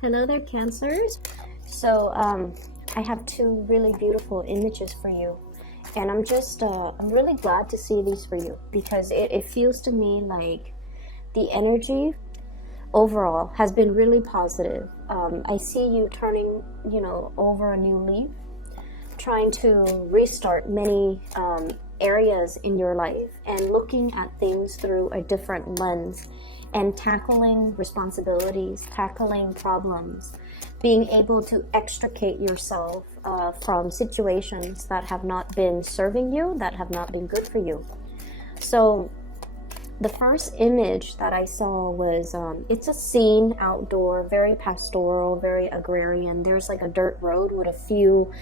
Hello there, Cancers. So I have two really beautiful images for you, and I'm really glad to see these for you because it feels to me like the energy overall has been really positive. I see you turning, over a new leaf, trying to restart many areas in your life and looking at things through a different lens and tackling responsibilities, tackling problems, being able to extricate yourself from situations that have not been serving you, that have not been good for you. So the first image that I saw was, it's a scene outdoor, very pastoral, very agrarian. There's like a dirt road with a few,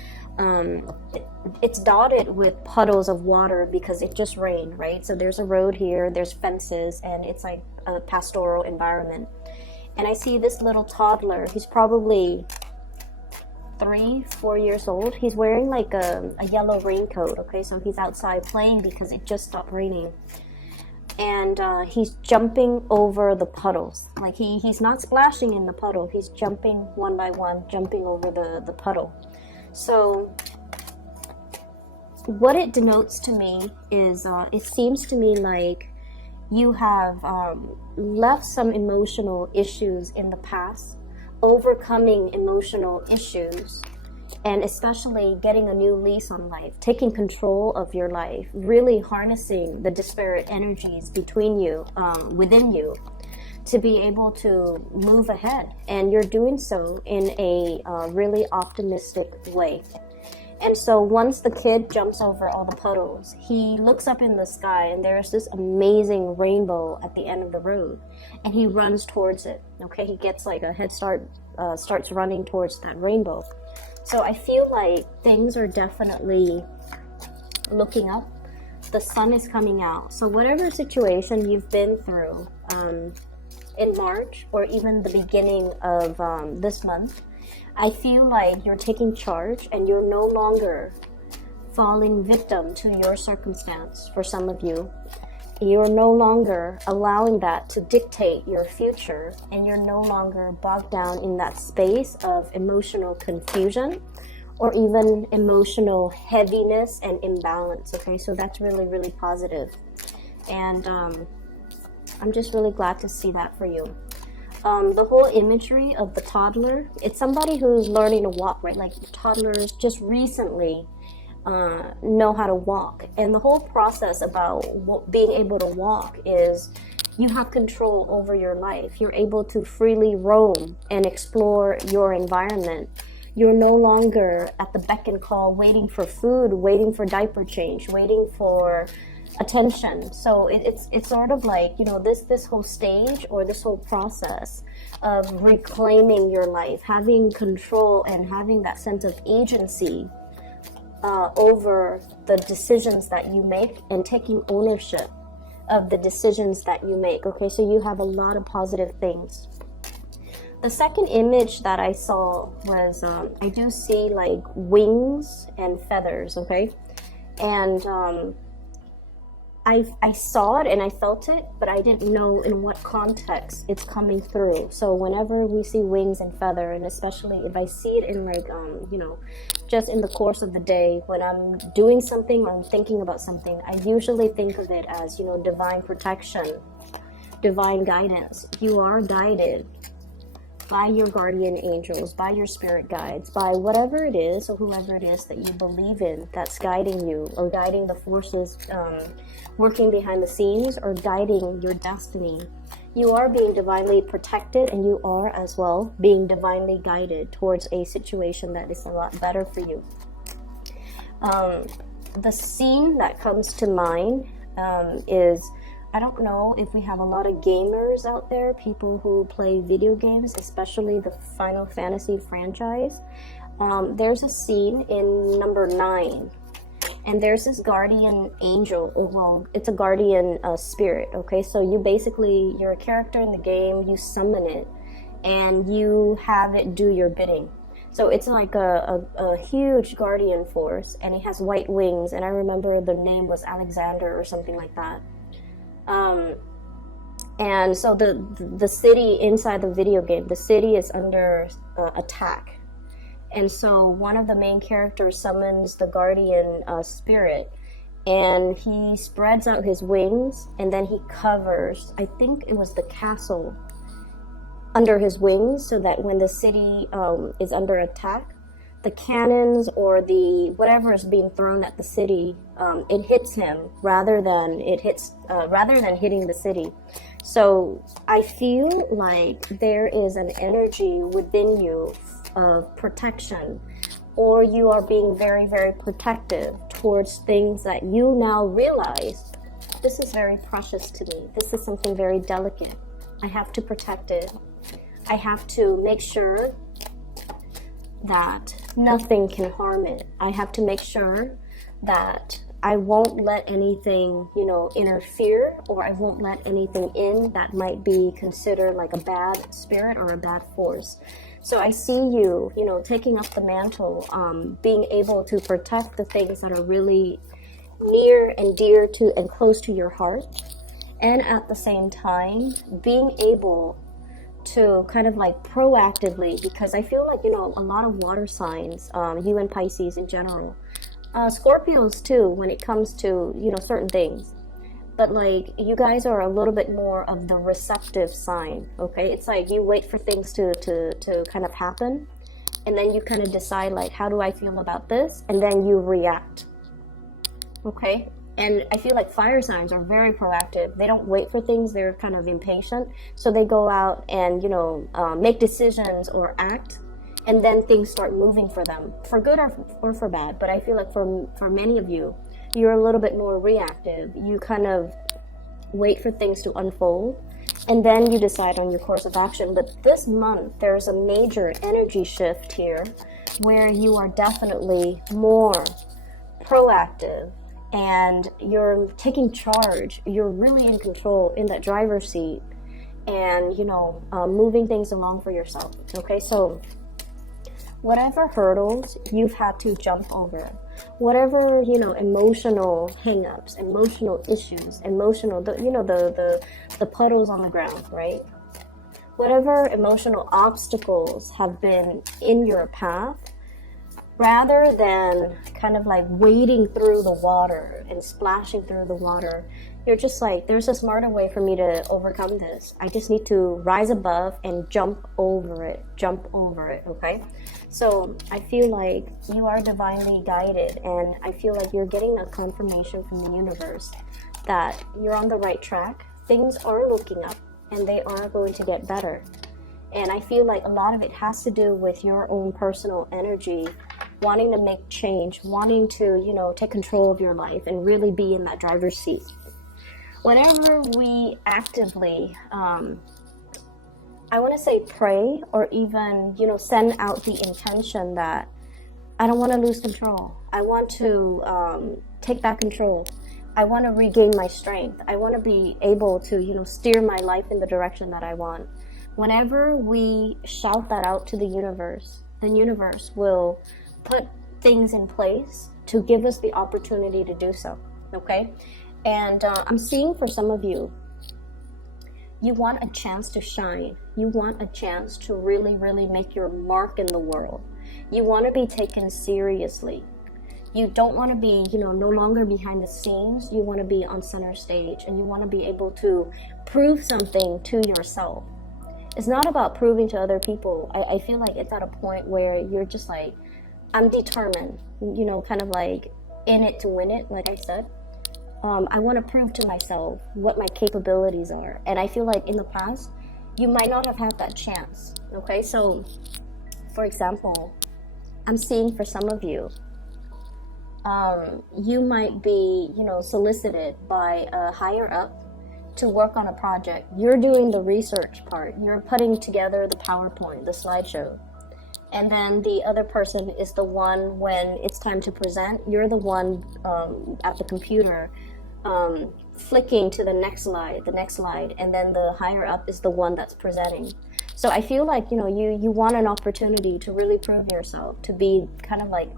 it's dotted with puddles of water because it just rained, right? So there's a road here, there's fences, and it's like a pastoral environment. And I see this little toddler, he's probably 3-4 years old. He's wearing like a yellow raincoat, okay? So he's outside playing because it just stopped raining. And he's jumping over the puddles. Like he's not splashing in the puddle, he's jumping one by one, jumping over the puddle. So what it denotes to me is it seems to me like you have left some emotional issues in the past, overcoming emotional issues, and especially getting a new lease on life, taking control of your life, really harnessing the disparate energies between you, within you, to be able to move ahead. And you're doing so in a really optimistic way. And so once the kid jumps over all the puddles, he looks up in the sky and there's this amazing rainbow at the end of the road, and he runs towards it. Okay, he gets like a head start, starts running towards that rainbow. So I feel like things are definitely looking up. The sun is coming out. So whatever situation you've been through in March or even the beginning of this month, I feel like you're taking charge and you're no longer falling victim to your circumstance. For some of you, you're no longer allowing that to dictate your future, and you're no longer bogged down in that space of emotional confusion or even emotional heaviness and imbalance. Okay, so that's really, really positive. And I'm just really glad to see that for you. The whole imagery of the toddler, it's somebody who's learning to walk, right? Like toddlers just recently know how to walk. And the whole process about being able to walk is you have control over your life. You're able to freely roam and explore your environment. You're no longer at the beck and call, waiting for food, waiting for diaper change, waiting for attention. So it's sort of like, this whole stage or this whole process of reclaiming your life, having control and having that sense of agency over the decisions that you make and taking ownership of the decisions that you make. Okay, so you have a lot of positive things. The second image that I saw was, I do see like wings and feathers, okay? And I saw it and I felt it, but I didn't know in what context it's coming through. So whenever we see wings and feather, and especially if I see it in like, just in the course of the day, when I'm doing something or I'm thinking about something, I usually think of it as, divine protection, divine guidance. You are guided by your guardian angels, by your spirit guides, by whatever it is or whoever it is that you believe in that's guiding you, or guiding the forces working behind the scenes, or guiding your destiny. You are being divinely protected, and you are as well being divinely guided towards a situation that is a lot better for you. The scene that comes to mind is, I don't know if we have a lot of gamers out there, people who play video games, especially the Final Fantasy franchise. There's a scene in number 9, and there's this guardian angel. Well, it's a guardian spirit, okay? So you're a character in the game, you summon it, and you have it do your bidding. So it's like a huge guardian force, and it has white wings, and I remember the name was Alexander or something like that. And so the city inside the video game, the city is under attack. And so one of the main characters summons the guardian spirit, and he spreads out his wings, and then he covers, I think it was the castle, under his wings, so that when the city is under attack, the cannons or the whatever is being thrown at the city, it hits him rather than hitting the city. So I feel like there is an energy within you of protection, or you are being very, very protective towards things that you now realize, this is very precious to me. This is something very delicate. I have to protect it. I have to make sure that nothing can harm it. I have to make sure that I won't let anything, interfere, or I won't let anything in that might be considered like a bad spirit or a bad force. So I see you, taking up the mantle, being able to protect the things that are really near and dear to and close to your heart. And at the same time, being able to kind of like proactively, because I feel like, a lot of water signs, you and Pisces in general, Scorpios too, when it comes to, certain things. But like, you guys are a little bit more of the receptive sign, okay? It's like you wait for things to kind of happen, and then you kind of decide like, how do I feel about this? And then you react, okay? And I feel like fire signs are very proactive. They don't wait for things. They're kind of impatient. So they go out and, make decisions or act, and then things start moving for them, for good or for bad. But I feel like for many of you, you're a little bit more reactive. You kind of wait for things to unfold, and then you decide on your course of action. But this month, there's a major energy shift here where you are definitely more proactive, and you're taking charge. You're really in control, in that driver's seat, and, moving things along for yourself. Okay, so whatever hurdles you've had to jump over, whatever, emotional hang-ups, emotional issues, the puddles on the ground, right? Whatever emotional obstacles have been in your path, rather than kind of like wading through the water and splashing through the water, you're just like, there's a smarter way for me to overcome this. I just need to rise above and jump over it, okay? So I feel like you are divinely guided, and I feel like you're getting a confirmation from the universe that you're on the right track. Things are looking up, and they are going to get better. And I feel like a lot of it has to do with your own personal energy, wanting to make change, wanting to, take control of your life and really be in that driver's seat. Whenever we actively, I want to say pray, or even, send out the intention that I don't want to lose control. I want to take back control. I want to regain my strength. I want to be able to, steer my life in the direction that I want. Whenever we shout that out to the universe will put things in place to give us the opportunity to do so, okay? And I'm seeing for some of you, you want a chance to shine. You want a chance to really, really make your mark in the world. You want to be taken seriously. You don't want to be, no longer behind the scenes. You want to be on center stage, and you want to be able to prove something to yourself. It's not about proving to other people. I feel like it's at a point where you're just like, I'm determined, kind of like in it to win it, like I said. I want to prove to myself what my capabilities are. And I feel like in the past, you might not have had that chance, okay? So, for example, I'm seeing for some of you, you might be, solicited by a higher up to work on a project. You're doing the research part. You're putting together the PowerPoint, the slideshow. And then the other person is the one, when it's time to present, you're the one at the computer flicking to the next slide, and then the higher up is the one that's presenting. So I feel like, you want an opportunity to really prove yourself, to be kind of like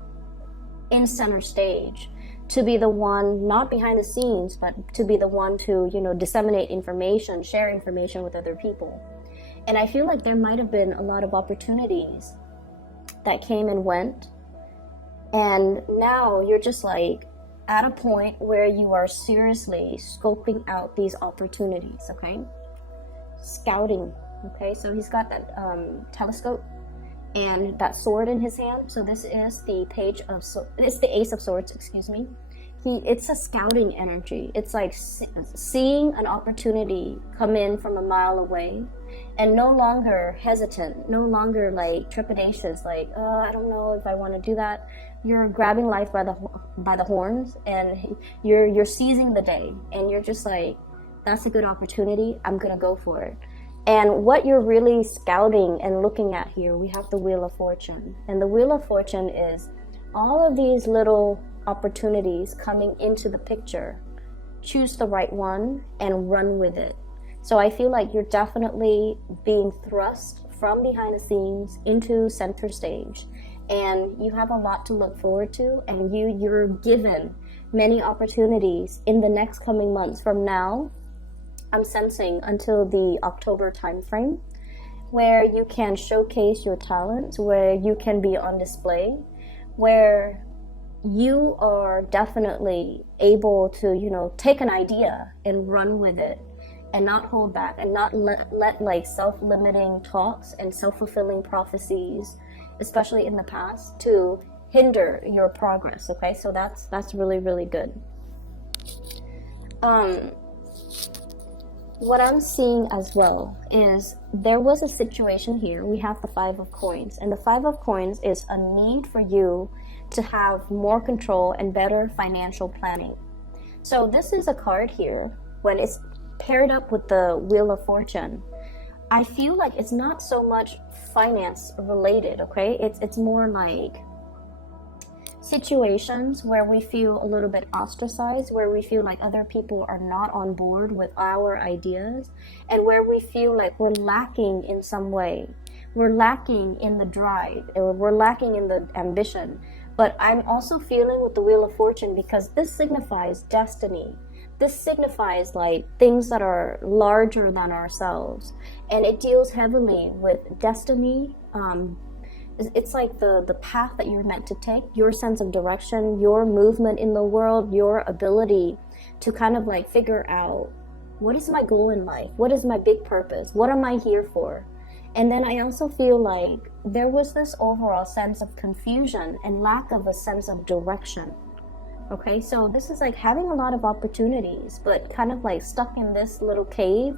in center stage, to be the one, not behind the scenes, but to be the one to, disseminate information, share information with other people. And I feel like there might have been a lot of opportunities that came and went. And now you're just like at a point where you are seriously scoping out these opportunities, okay? Scouting, okay? So he's got that telescope and that sword in his hand. So this is the it's the Ace of Swords, excuse me. It's a scouting energy. It's like seeing an opportunity come in from a mile away, and no longer hesitant, no longer like trepidatious, like, I don't know if I want to do that. You're grabbing life by the horns, and you're seizing the day, and you're just like, that's a good opportunity. I'm gonna go for it. And what you're really scouting and looking at here, we have the Wheel of Fortune, and the Wheel of Fortune is all of these little opportunities coming into the picture. Choose the right one and run with it. So I feel like you're definitely being thrust from behind the scenes into center stage, and you have a lot to look forward to, and you're given many opportunities in the next coming months from now. I'm sensing until the October time frame, where you can showcase your talents, where you can be on display, where you are definitely able to, take an idea and run with it and not hold back and not let like self-limiting talks and self-fulfilling prophecies, especially in the past, to hinder your progress, okay? So that's really, really good. What I'm seeing as well is there was a situation here. We have the Five of Coins, and the Five of Coins is a need for you to have more control and better financial planning. So this is a card here. When it's paired up with the Wheel of Fortune, I feel like it's not so much finance related, okay? It's more like situations where we feel a little bit ostracized, where we feel like other people are not on board with our ideas, and where we feel like we're lacking in some way. We're lacking in the drive, or we're lacking in the ambition. But I'm also feeling with the Wheel of Fortune, because this signifies destiny. This signifies like things that are larger than ourselves. And it deals heavily with destiny. It's like the path that you're meant to take, your sense of direction, your movement in the world, your ability to kind of like figure out, what is my goal in life? What is my big purpose? What am I here for? And then I also feel like there was this overall sense of confusion and lack of a sense of direction. Okay, so this is like having a lot of opportunities, but kind of like stuck in this little cave,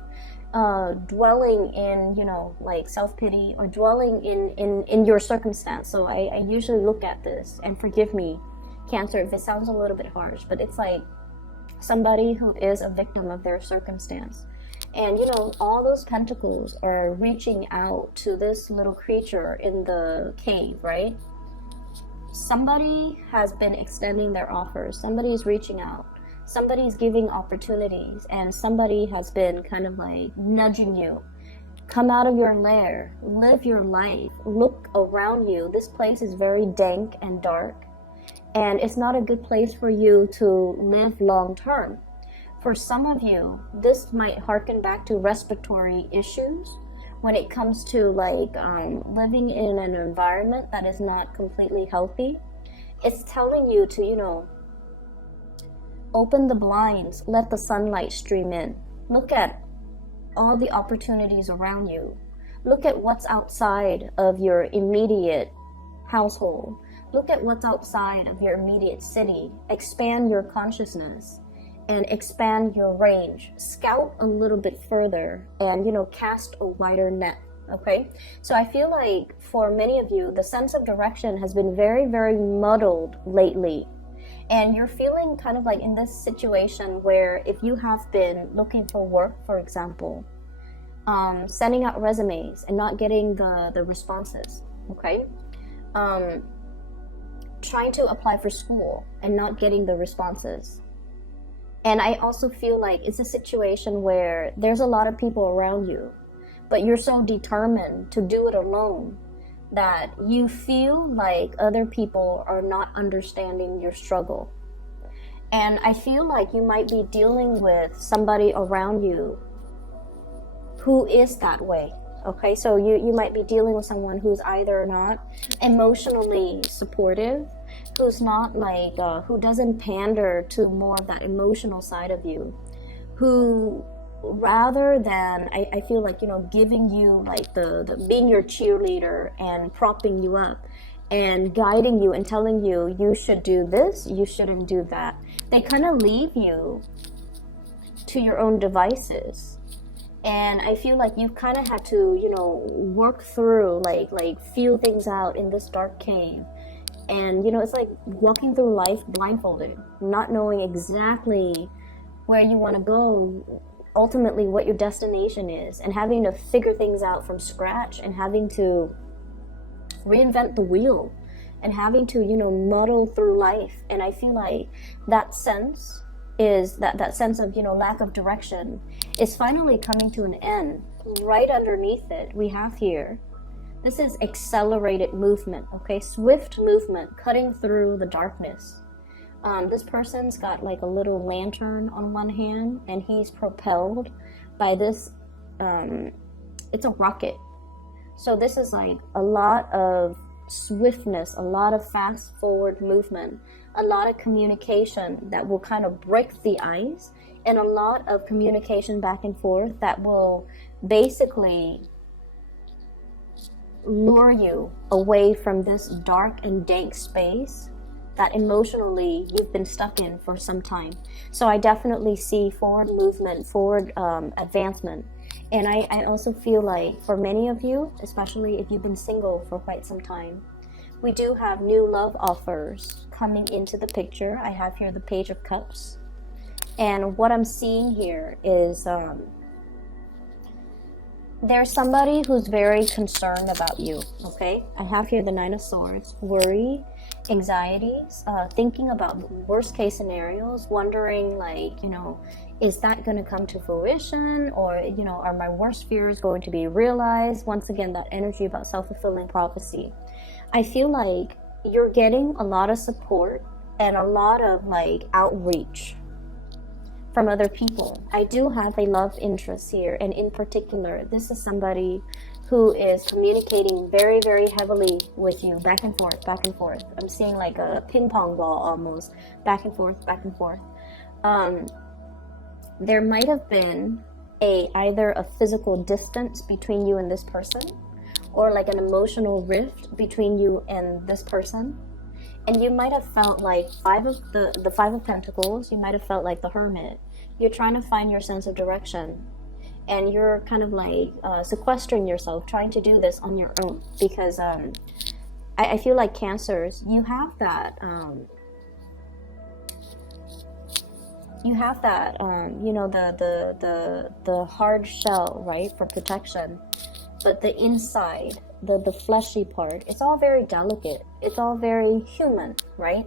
dwelling in, like self-pity, or dwelling in your circumstance. So I usually look at this, and forgive me, Cancer, if it sounds a little bit harsh, but it's like somebody who is a victim of their circumstance. And all those pentacles are reaching out to this little creature in the cave, right? Somebody has been extending their offers. Somebody's reaching out. Somebody's giving opportunities. And somebody has been kind of like nudging you. Come out of your lair. Live your life. Look around you. This place is very dank and dark. And it's not a good place for you to live long term. For some of you, this might harken back to respiratory issues when it comes to like living in an environment that is not completely healthy. It's telling you to, open the blinds, let the sunlight stream in. Look at all the opportunities around you. Look at what's outside of your immediate household. Look at what's outside of your immediate city. Expand your consciousness and expand your range. Scout a little bit further and, cast a wider net, okay? So I feel like for many of you, the sense of direction has been very, very muddled lately. And you're feeling kind of like in this situation where if you have been looking for work, for example, sending out resumes and not getting the responses, okay? Trying to apply for school and not getting the responses. And I also feel like it's a situation where there's a lot of people around you, but you're so determined to do it alone that you feel like other people are not understanding your struggle. And I feel like you might be dealing with somebody around you who is that way. Okay, so you might be dealing with someone who's either not emotionally supportive, who's not like, who doesn't pander to more of that emotional side of you, who rather than, I feel like, you know, giving you like the being your cheerleader and propping you up and guiding you and telling you, you should do this, you shouldn't do that. They kind of leave you to your own devices. And I feel like you kind of had to, you know, work through, like feel things out in this dark cave. And, you know, it's like walking through life blindfolded, not knowing exactly where you want to go, ultimately what your destination is, and having to figure things out from scratch and having to reinvent the wheel and having to, you know, muddle through life. And I feel like that sense is that sense of, you know, lack of direction is finally coming to an end. Right underneath it, we have here, this is accelerated movement, okay? Swift movement, cutting through the darkness. This person's got like a little lantern on one hand, and he's propelled by this, it's a rocket. So this is like a lot of swiftness, a lot of fast forward movement, a lot of communication that will kind of break the ice, and a lot of communication back and forth that will basically lure you away from this dark and dank space that emotionally you've been stuck in for some time. So I definitely see forward movement, forward advancement. And I also feel like for many of you, especially if you've been single for quite some time, we do have new love offers coming into the picture. I have here the Page of Cups. And what I'm seeing here is there's somebody who's very concerned about you, okay? I have here the Nine of Swords, worry, anxieties, thinking about worst case scenarios, wondering like, you know, is that going to come to fruition, or, you know, are my worst fears going to be realized? Once again, that energy about self-fulfilling prophecy. I feel like you're getting a lot of support and a lot of like outreach from other people. I do have a love interest here, and in particular, this is somebody who is communicating very, very heavily with you, back and forth, back and forth. I'm seeing like a ping pong ball almost, back and forth, back and forth. There might have been either a physical distance between you and this person, or like an emotional rift between you and this person. And you might have felt like the Five of Pentacles, you might have felt like the Hermit. You're trying to find your sense of direction. And you're kind of like sequestering yourself, trying to do this on your own. Because I feel like Cancers, you have that, you know, the hard shell, right, for protection. But the inside, the fleshy part, it's all very delicate. It's all very human, right?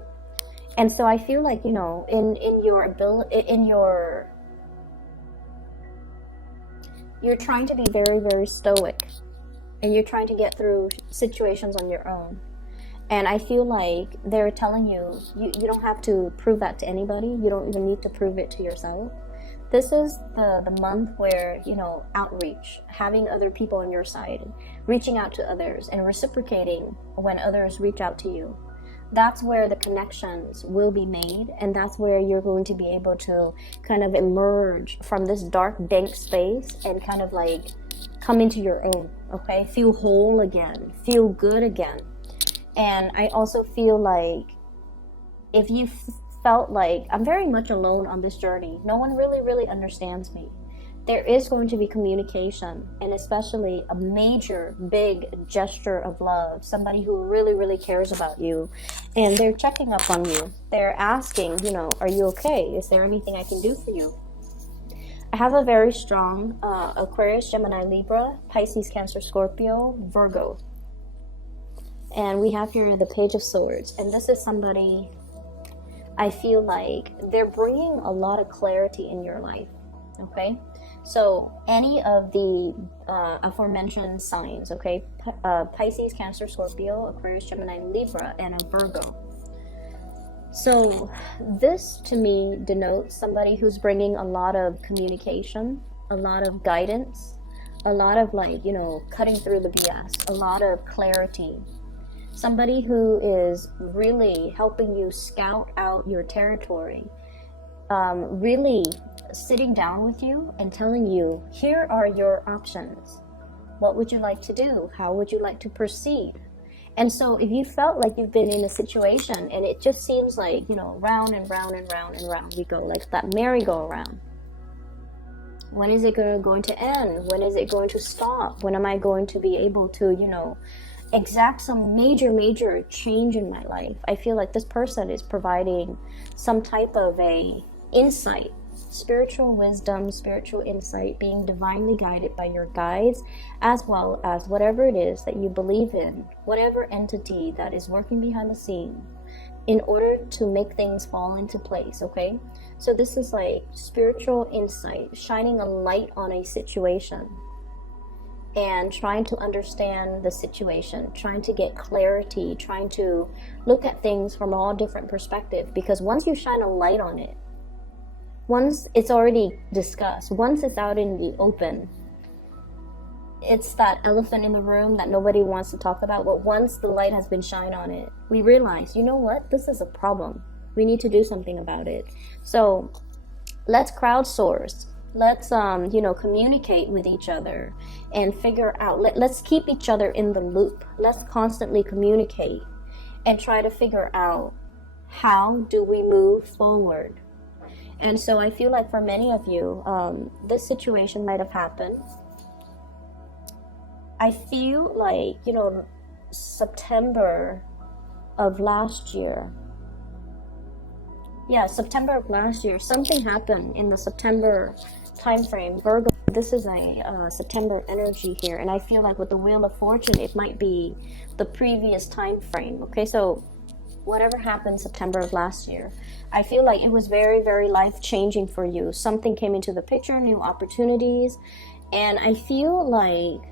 And so I feel like, you know, in your ability, you're trying to be very, very stoic, and you're trying to get through situations on your own. And I feel like they're telling you, you don't have to prove that to anybody. You don't even need to prove it to yourself. This is the month where, you know, outreach, having other people on your side, reaching out to others and reciprocating when others reach out to you. That's where the connections will be made, and that's where you're going to be able to kind of emerge from this dark, dank space and kind of like come into your own, okay? Feel whole again, feel good again. And I also feel like if you felt like I'm very much alone on this journey, no one really understands me, there is going to be communication, and especially a major, big gesture of love. Somebody who really cares about you, and they're checking up on you. They're asking, you know, are you okay? Is there anything I can do for you? I have a very strong Aquarius, Gemini, Libra, Pisces, Cancer, Scorpio, Virgo. And we have here the Page of Swords. And this is somebody, I feel like they're bringing a lot of clarity in your life, okay? So any of the aforementioned signs, okay? Pisces, Cancer, Scorpio, Aquarius, Gemini, Libra, and a Virgo. So this to me denotes somebody who's bringing a lot of communication, a lot of guidance, a lot of like, cutting through the BS, a lot of clarity. Somebody who is really helping you scout out your territory, really sitting down with you and telling you, here are your options. What would you like to do? How would you like to proceed? And so if you felt like you've been in a situation and it just seems like, round and round and round and round we go, like that merry-go-round. When is it going to end? When is it going to stop? When am I going to be able to, exact some major change in my life? I feel like this person is providing some type of a insight, spiritual wisdom, spiritual insight, being divinely guided by your guides, as well as whatever it is that you believe in, whatever entity that is working behind the scene in order to make things fall into place, okay? So this is like spiritual insight, shining a light on a situation and trying to understand the situation, trying to get clarity, trying to look at things from all different perspectives, because once you shine a light on it, once it's already discussed, once it's out in the open, it's that elephant in the room that nobody wants to talk about. But once the light has been shined on it, we realize, you know what? This is a problem. We need to do something about it. So let's crowdsource. Let's, communicate with each other and figure out, let's keep each other in the loop. Let's constantly communicate and try to figure out, how do we move forward? And so I feel like for many of you, this situation might have happened. I feel like, September of last year. Yeah, September of last year, something happened in the September time frame. Virgo, this is a September energy here. And I feel like with the Wheel of Fortune, it might be the previous time frame. Okay, so whatever happened September of last year, I feel like it was very, very life-changing for you. Something came into the picture, new opportunities, and I feel like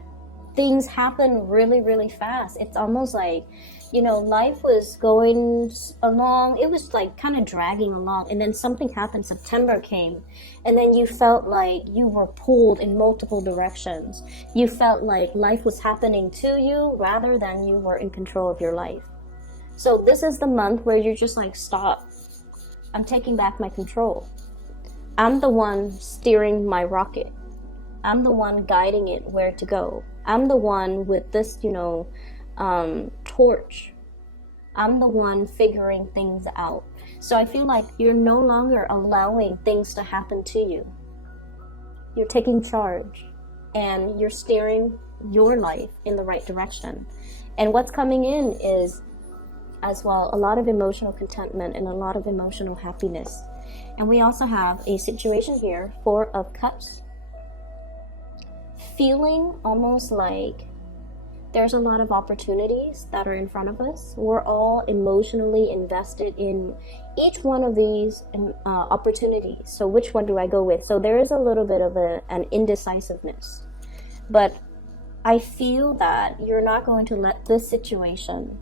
things happen really, really fast. It's almost like, life was going along. It was like kind of dragging along, and then something happened. September came, and then you felt like you were pulled in multiple directions. You felt like life was happening to you rather than you were in control of your life. So this is the month where you're just like, stop. I'm taking back my control. I'm the one steering my rocket. I'm the one guiding it where to go. I'm the one with this, torch. I'm the one figuring things out. So I feel like you're no longer allowing things to happen to you. You're taking charge and you're steering your life in the right direction. And what's coming in is, as well, a lot of emotional contentment and a lot of emotional happiness. And we also have a situation here, Four of Cups, feeling almost like there's a lot of opportunities that are in front of us. We're all emotionally invested in each one of these opportunities. So which one do I go with? So there is a little bit of an indecisiveness. But I feel that you're not going to let this situation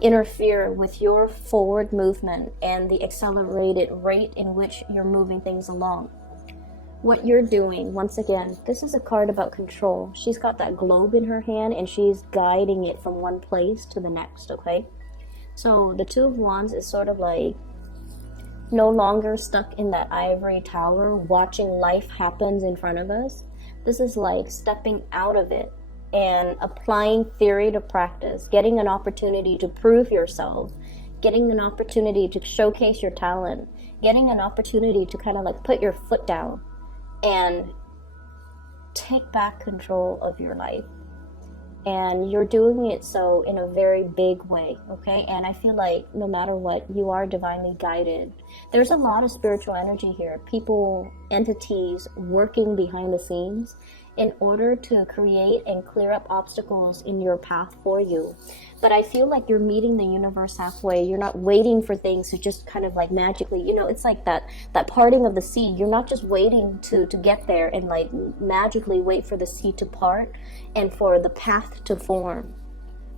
interfere with your forward movement and the accelerated rate in which you're moving things along. What you're doing, once again, this is a card about control. She's got that globe in her hand and she's guiding it from one place to the next, okay? So the Two of Wands is sort of like no longer stuck in that ivory tower watching life happens in front of us. This is like stepping out of it and applying theory to practice, getting an opportunity to prove yourself, getting an opportunity to showcase your talent, getting an opportunity to kind of like put your foot down and take back control of your life. And you're doing it so in a very big way, okay? And I feel like no matter what, you are divinely guided. There's a lot of spiritual energy here. People, entities working behind the scenes in order to create and clear up obstacles in your path for you. But I feel like you're meeting the universe halfway. You're not waiting for things to just kind of like magically, it's like that parting of the sea. You're not just waiting to get there and like magically wait for the sea to part and for the path to form.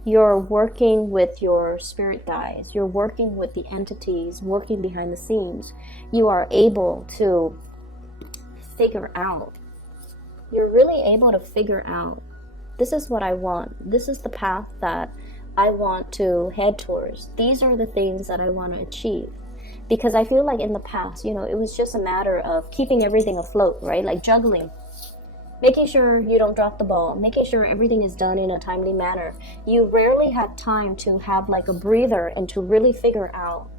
You're working with your spirit guides. You're working with the entities working behind the scenes. You are able to figure out. You're really able to figure out, this is what I want. This is the path that I want to head towards. These are the things that I want to achieve. Because I feel like in the past, you know, it was just a matter of keeping everything afloat, right? Like juggling. Making sure you don't drop the ball, making sure everything is done in a timely manner. You rarely had time to have like a breather and to really figure out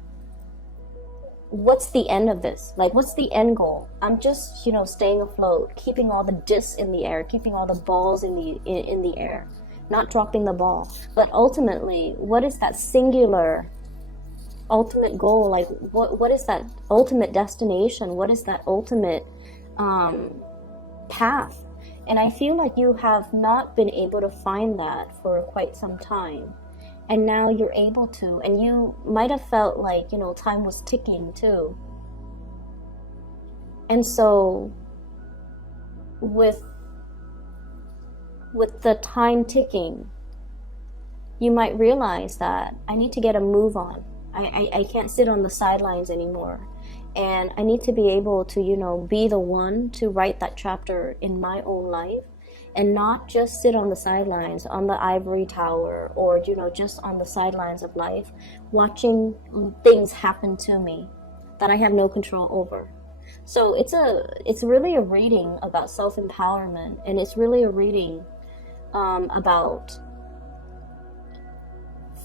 what's the end of this? Like, what's the end goal? I'm just, you know, staying afloat, keeping all the discs in the air, keeping all the balls in the air, not dropping the ball. But ultimately, what is that singular ultimate goal? Like, what is that ultimate destination? What is that ultimate path? And I feel like you have not been able to find that for quite some time. And now you're able to. And you might have felt like, you know, time was ticking too. And so with the time ticking, you might realize that I need to get a move on. I can't sit on the sidelines anymore. And I need to be able to, you know, be the one to write that chapter in my own life and not just sit on the sidelines, on the ivory tower, or, you know, just on the sidelines of life, watching things happen to me that I have no control over. So it's really a reading about self-empowerment, and it's really a reading about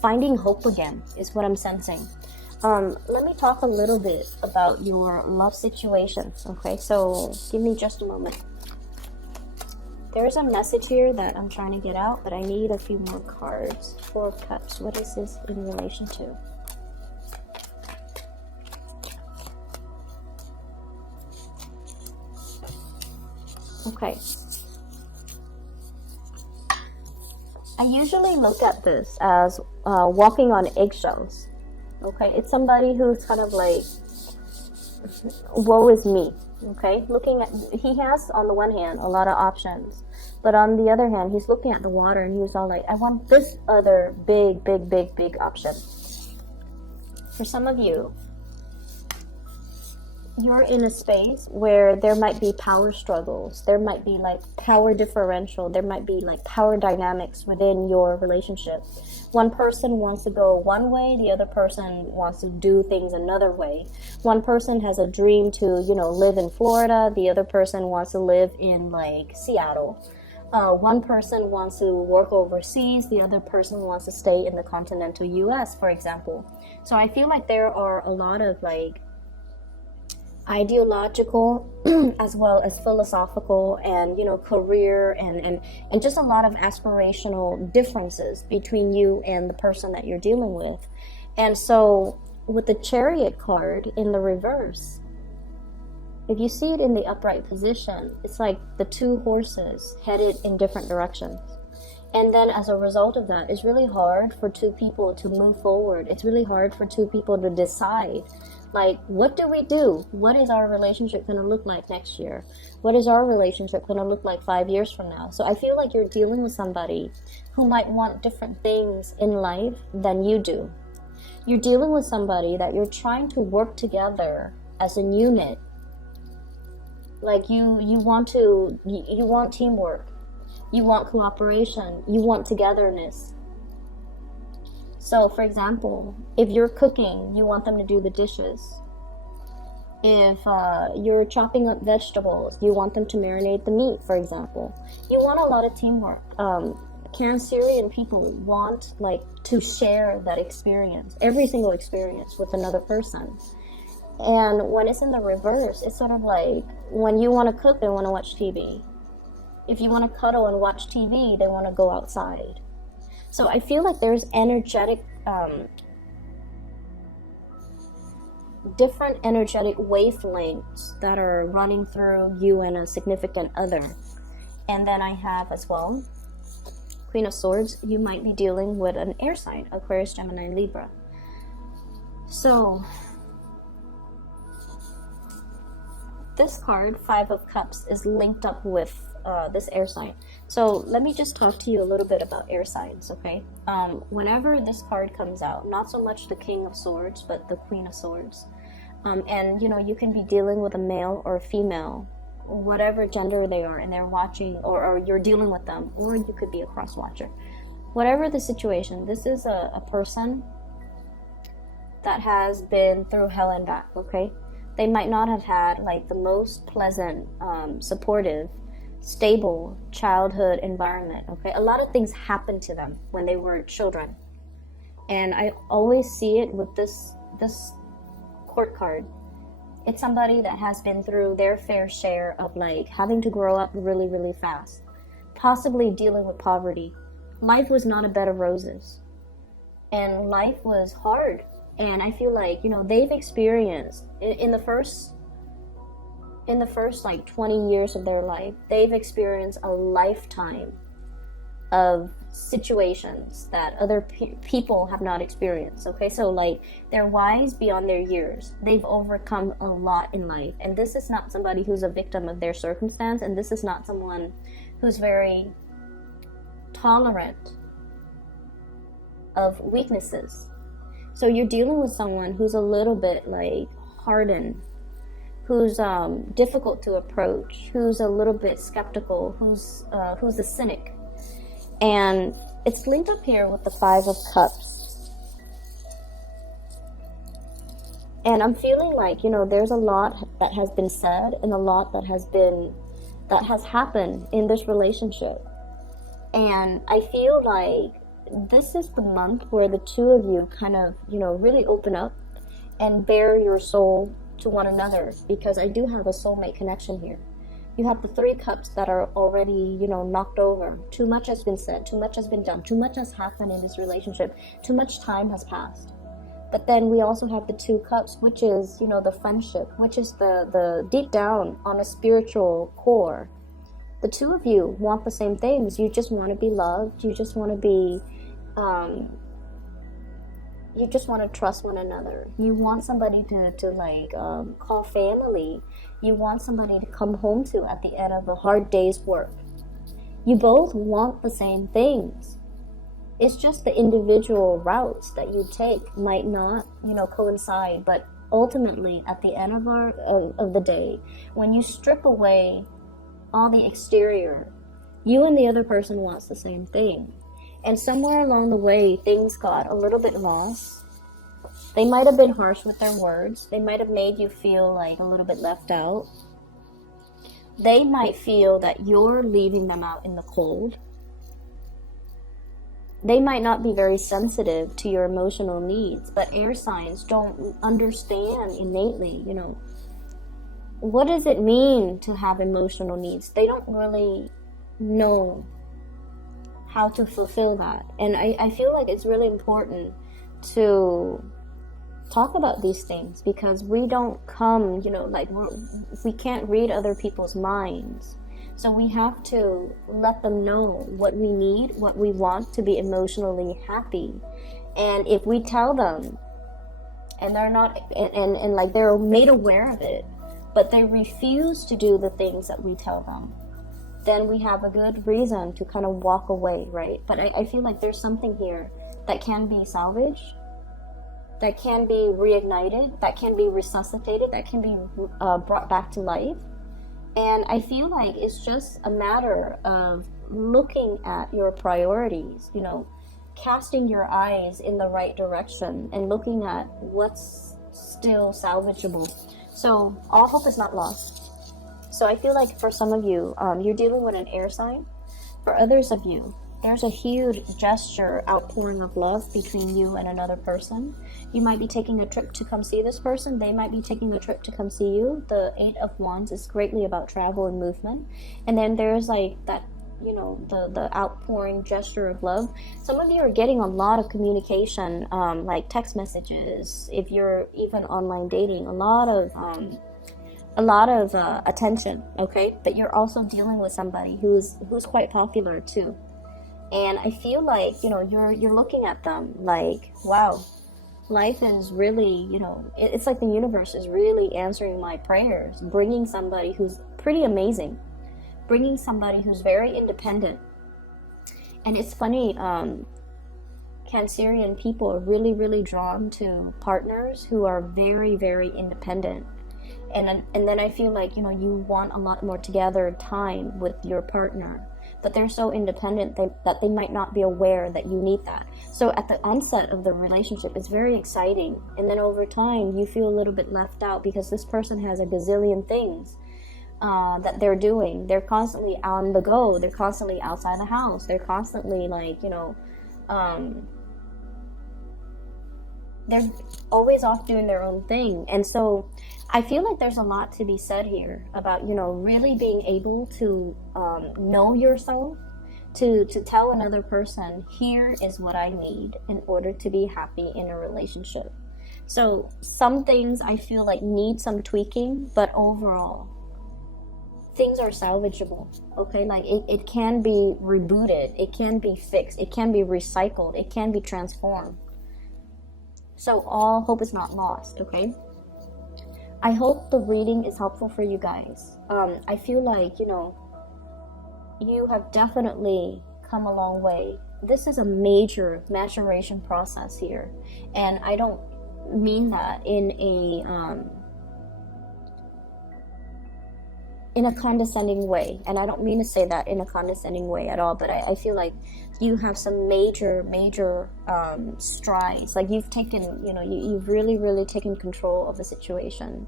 finding hope again, is what I'm sensing. Let me talk a little bit about your love situation. Okay, so give me just a moment. There's a message here that I'm trying to get out, but I need a few more cards. Four of Cups. What is this in relation to? Okay. I usually look at this as walking on eggshells. Okay, it's somebody who's kind of like, woe is me. Okay, looking at, he has on the one hand a lot of options, but on the other hand, he's looking at the water and he's all like, I want this other big option. For some of you, you're in a space where there might be power struggles, there might be like power differential, there might be like power dynamics within your relationship. One person wants to go one way, the other person wants to do things another way. One person has a dream to, you know, live in Florida, the other person wants to live in like Seattle. One person wants to work overseas, the other person wants to stay in the continental US, for example. So I feel like there are a lot of like ideological as well as philosophical and, you know, career and just a lot of aspirational differences between you and the person that you're dealing with. And so with the Chariot card in the reverse, if you see it in the upright position, it's like the two horses headed in different directions. And then as a result of that, it's really hard for two people to move forward. It's really hard for two people to decide, like, what do we do? What is our relationship going to look like next year? What is our relationship going to look like 5 years from now? So I feel like you're dealing with somebody who might want different things in life than you do. You're dealing with somebody that you're trying to work together as a unit. Like you want teamwork. You want cooperation. You want togetherness. So, for example, if you're cooking, you want them to do the dishes. If you're chopping up vegetables, you want them to marinate the meat, for example. You want a lot of teamwork. Cancerian people want like to share that experience, every single experience with another person. And when it's in the reverse, it's sort of like when you want to cook, they want to watch TV. If you want to cuddle and watch TV, they want to go outside. So I feel like there's energetic, different energetic wavelengths that are running through you and a significant other. And then I have as well, Queen of Swords, you might be dealing with an air sign, Aquarius, Gemini, Libra. So this card, Five of Cups, is linked up with this air sign. So let me just talk to you a little bit about air signs, okay? Whenever this card comes out, not so much the King of Swords, but the Queen of Swords. And, you know, you can be dealing with a male or a female, whatever gender they are, and they're watching, or you're dealing with them, or you could be a cross-watcher. Whatever the situation, this is a person that has been through hell and back, okay? They might not have had, like, the most pleasant, supportive, stable childhood environment, okay? A lot of things happened to them when they were children. And I always see it with this court card. It's somebody that has been through their fair share of, like, having to grow up really, really fast, possibly dealing with poverty. Life was not a bed of roses, and life was hard. And I feel like, you know, they've experienced in the first like 20 years of their life, they've experienced a lifetime of situations that other people have not experienced, okay? So, like, they're wise beyond their years. They've overcome a lot in life, and this is not somebody who's a victim of their circumstance, and this is not someone who's very tolerant of weaknesses. So you're dealing with someone who's a little bit, like, hardened, who's difficult to approach, who's a little bit skeptical, who's a cynic. And it's linked up here with the Five of Cups. And I'm feeling like, you know, there's a lot that has been said and a lot that has happened in this relationship. And I feel like this is the month where the two of you kind of, you know, really open up and bare your soul to one another, because I do have a soulmate connection here. You have the Three Cups that are already, you know, knocked over. Too much has been said, too much has been done, too much has happened in this relationship, too much time has passed. But then we also have the Two Cups, which is, you know, the friendship, which is the deep down on a spiritual core. The two of you want the same things. You just want to be loved. You just want to be, you just want to trust one another. You want somebody to call family. You want somebody to come home to at the end of a hard day's work. You both want the same things. It's just the individual routes that you take might not, you know, coincide. But ultimately, at the end of the day, when you strip away all the exterior, you and the other person wants the same thing. And somewhere along the way, things got a little bit lost. They might have been harsh with their words. They might have made you feel like a little bit left out. They might feel that you're leaving them out in the cold. They might not be very sensitive to your emotional needs, but air signs don't understand innately, you know, what does it mean to have emotional needs? They don't really know how to fulfill that. And I feel like it's really important to talk about these things, because we don't come, you know, like we can't read other people's minds. So we have to let them know what we need, what we want to be emotionally happy. And if we tell them and they're not, and like they're made aware of it, but they refuse to do the things that we tell them, then we have a good reason to kind of walk away, right? But I feel like there's something here that can be salvaged, that can be reignited, that can be resuscitated, that can be brought back to life. And I feel like it's just a matter of looking at your priorities, you know, casting your eyes in the right direction and looking at what's still salvageable. So all hope is not lost. So I feel like for some of you, you're dealing with an air sign. For others of you, there's a huge gesture, outpouring of love between you and another person. You might be taking a trip to come see this person. They might be taking a trip to come see you. The Eight of Wands is greatly about travel and movement. And then there's like that, you know, the outpouring gesture of love. Some of you are getting a lot of communication, like text messages. If you're even online dating, a lot of attention, okay? But you're also dealing with somebody who's quite popular too. And I feel like, you know, you're looking at them like, wow, life is really, you know, it's like the universe is really answering my prayers, bringing somebody who's pretty amazing, bringing somebody who's very independent. And it's funny, Cancerian people are really, really drawn to partners who are very, very independent. And then I feel like, you want a lot more together time with your partner, but they're so independent that they might not be aware that you need that. So at the onset of the relationship, it's very exciting. And then over time, you feel a little bit left out because this person has a gazillion things that they're doing. They're constantly on the go. They're constantly outside the house. They're constantly they're always off doing their own thing. And so I feel like there's a lot to be said here about, really being able to know yourself, to tell another person, here is what I need in order to be happy in a relationship. So some things I feel like need some tweaking, but overall, things are salvageable, okay? Like it can be rebooted, it can be fixed, it can be recycled, it can be transformed. So all hope is not lost, okay? I hope the reading is helpful for you guys. I feel like, you have definitely come a long way. This is a major maturation process here. And I don't mean that in a condescending way. And I don't mean to say that in a condescending way at all, but I feel like you have some major strides. Like you've taken, you've really, really taken control of the situation.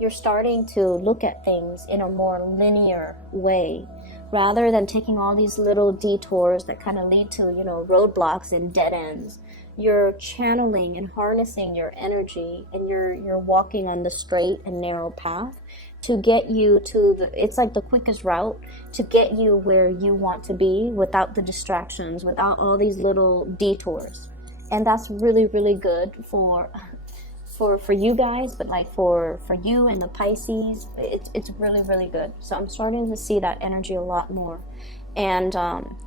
You're starting to look at things in a more linear way, rather than taking all these little detours that kind of lead to, roadblocks and dead ends. You're channeling and harnessing your energy, and you're walking on the straight and narrow path to get you to it's like the quickest route to get you where you want to be without the distractions, without all these little detours. And that's really, really good for you guys, but like for you and the Pisces, it's really, really good. So I'm starting to see that energy a lot more, and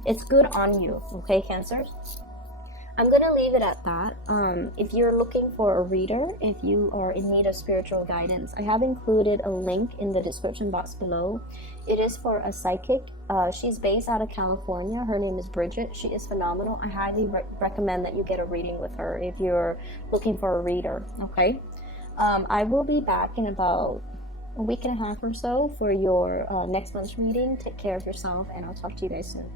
it's good on you, okay, Cancers? I'm going to leave it at that. If you're looking for a reader, if you are in need of spiritual guidance, I have included a link in the description box below. It is for a psychic. She's based out of California. Her name is Bridget. She is phenomenal. I highly recommend that you get a reading with her if you're looking for a reader, okay? I will be back in about a week and a half or so for your next month's reading. Take care of yourself, and I'll talk to you guys soon.